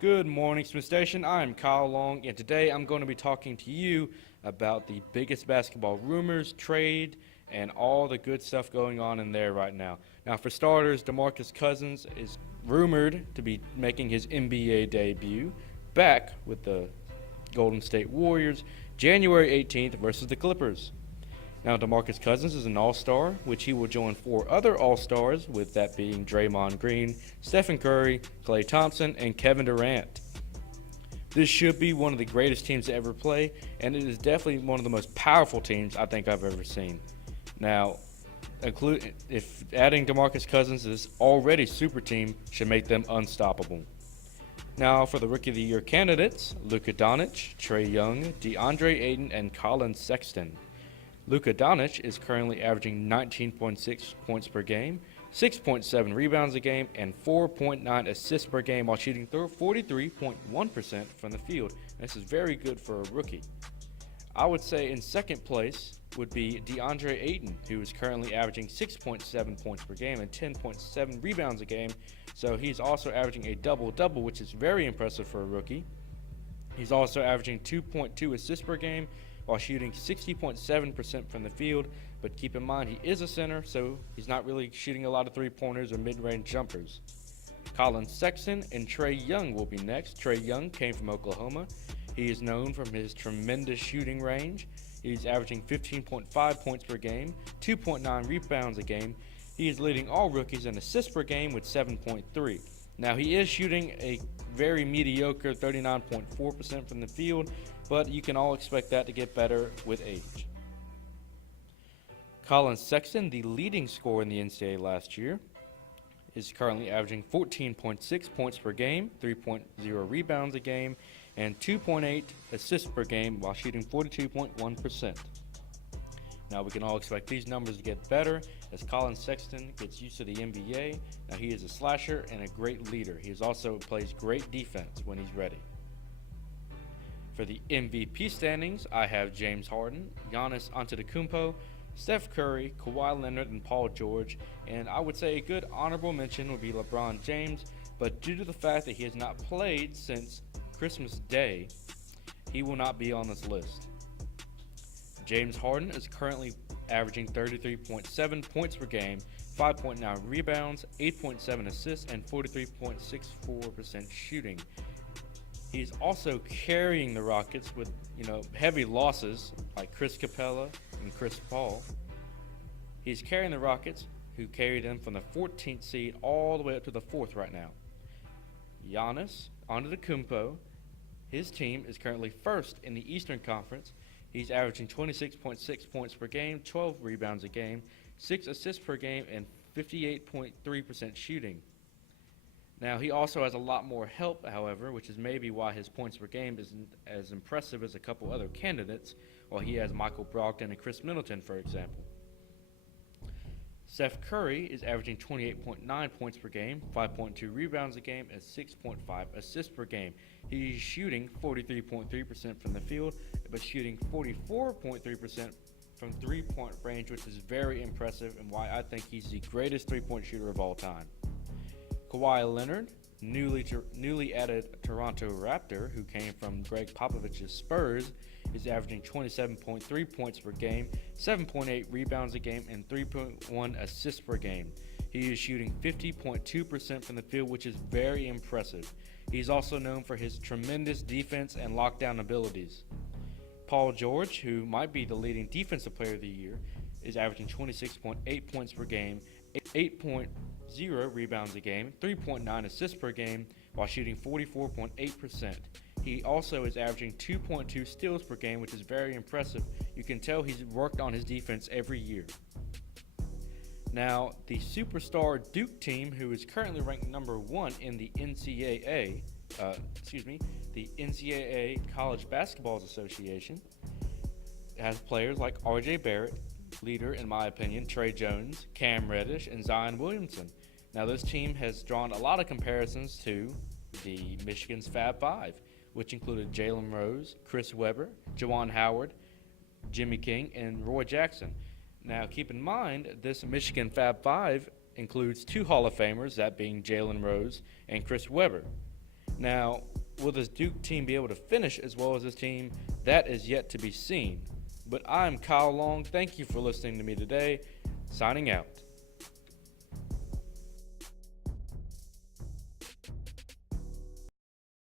Good morning, Smith Station. I'm Kyle Long, and today I'm going to be talking to you about the biggest basketball rumors, trade, and all the good stuff going on in there right now. Now, for starters, DeMarcus Cousins is rumored to be making his NBA debut back with the Golden State Warriors January 18th versus the Clippers. Now, DeMarcus Cousins is an all-star, which he will join 4 other all-stars, with that being Draymond Green, Stephen Curry, Klay Thompson, and Kevin Durant. This should be one of the greatest teams to ever play, and it is definitely one of the most powerful teams I think I've ever seen. Now, if adding DeMarcus Cousins to this already super team should make them unstoppable. Now, for the Rookie of the Year candidates, Luka Doncic, Trae Young, DeAndre Ayton, and Colin Sexton. Luka Doncic is currently averaging 19.6 points per game, 6.7 rebounds a game, and 4.9 assists per game while shooting 43.1% from the field. This is very good for a rookie. I would say in second place would be DeAndre Ayton, who is currently averaging 6.7 points per game and 10.7 rebounds a game. So he's also averaging a double-double, which is very impressive for a rookie. He's also averaging 2.2 assists per game while shooting 60.7% from the field, but keep in mind he is a center, so he's not really shooting a lot of three-pointers or mid-range jumpers. Colin Sexton and Trae Young will be next. Trae Young came from Oklahoma. He is known for his tremendous shooting range. He's averaging 15.5 points per game, 2.9 rebounds a game. He is leading all rookies in assists per game with 7.3. Now, he is shooting a very mediocre 39.4% from the field, but you can all expect that to get better with age. Colin Sexton, the leading scorer in the NCAA last year, is currently averaging 14.6 points per game, 3.0 rebounds a game, and 2.8 assists per game while shooting 42.1%. Now, we can all expect these numbers to get better as Colin Sexton gets used to the NBA. Now, he is a slasher and a great leader. He also plays great defense when he's ready. For the MVP standings, I have James Harden, Giannis Antetokounmpo, Steph Curry, Kawhi Leonard, and Paul George. And I would say a good honorable mention would be LeBron James, but due to the fact that he has not played since Christmas Day, he will not be on this list. James Harden is currently averaging 33.7 points per game, 5.9 rebounds, 8.7 assists, and 43.64% shooting. He's also carrying the Rockets with, heavy losses like Chris Capella and Chris Paul. He's carrying the Rockets, who carried them from the 14th seed all the way up to the 4th right now. Giannis Antetokounmpo, his team is currently first in the Eastern Conference. He's averaging 26.6 points per game, 12 rebounds a game, 6 assists per game, and 58.3% shooting. Now, he also has a lot more help, however, which is maybe why his points per game isn't as impressive as a couple other candidates, while he has Michael Brogdon and Chris Middleton, for example. Steph Curry is averaging 28.9 points per game, 5.2 rebounds a game, and 6.5 assists per game. He's shooting 43.3% from the field, but shooting 44.3% from three-point range, which is very impressive and why I think he's the greatest three-point shooter of all time. Kawhi Leonard, newly added Toronto Raptor, who came from Greg Popovich's Spurs, is averaging 27.3 points per game, 7.8 rebounds a game, and 3.1 assists per game. He is shooting 50.2% from the field, which is very impressive. He's also known for his tremendous defense and lockdown abilities. Paul George, who might be the leading defensive player of the year, is averaging 26.8 points per game, 8.0 rebounds a game, 3.9 assists per game, while shooting 44.8%. He also is averaging 2.2 steals per game, which is very impressive. You can tell he's worked on his defense every year. Now, the superstar Duke team, who is currently ranked number 1 in the the NCAA College Basketball Association, has players like R.J. Barrett, leader, in my opinion, Trey Jones, Cam Reddish, and Zion Williamson. Now, this team has drawn a lot of comparisons to the Michigan's Fab Five, which included Jalen Rose, Chris Webber, Juwan Howard, Jimmy King, and Roy Jackson. Now, keep in mind, this Michigan Fab Five includes 2 Hall of Famers, that being Jalen Rose and Chris Webber. Now, will this Duke team be able to finish as well as this team? That is yet to be seen. But I'm Kyle Long. Thank you for listening to me today. Signing out.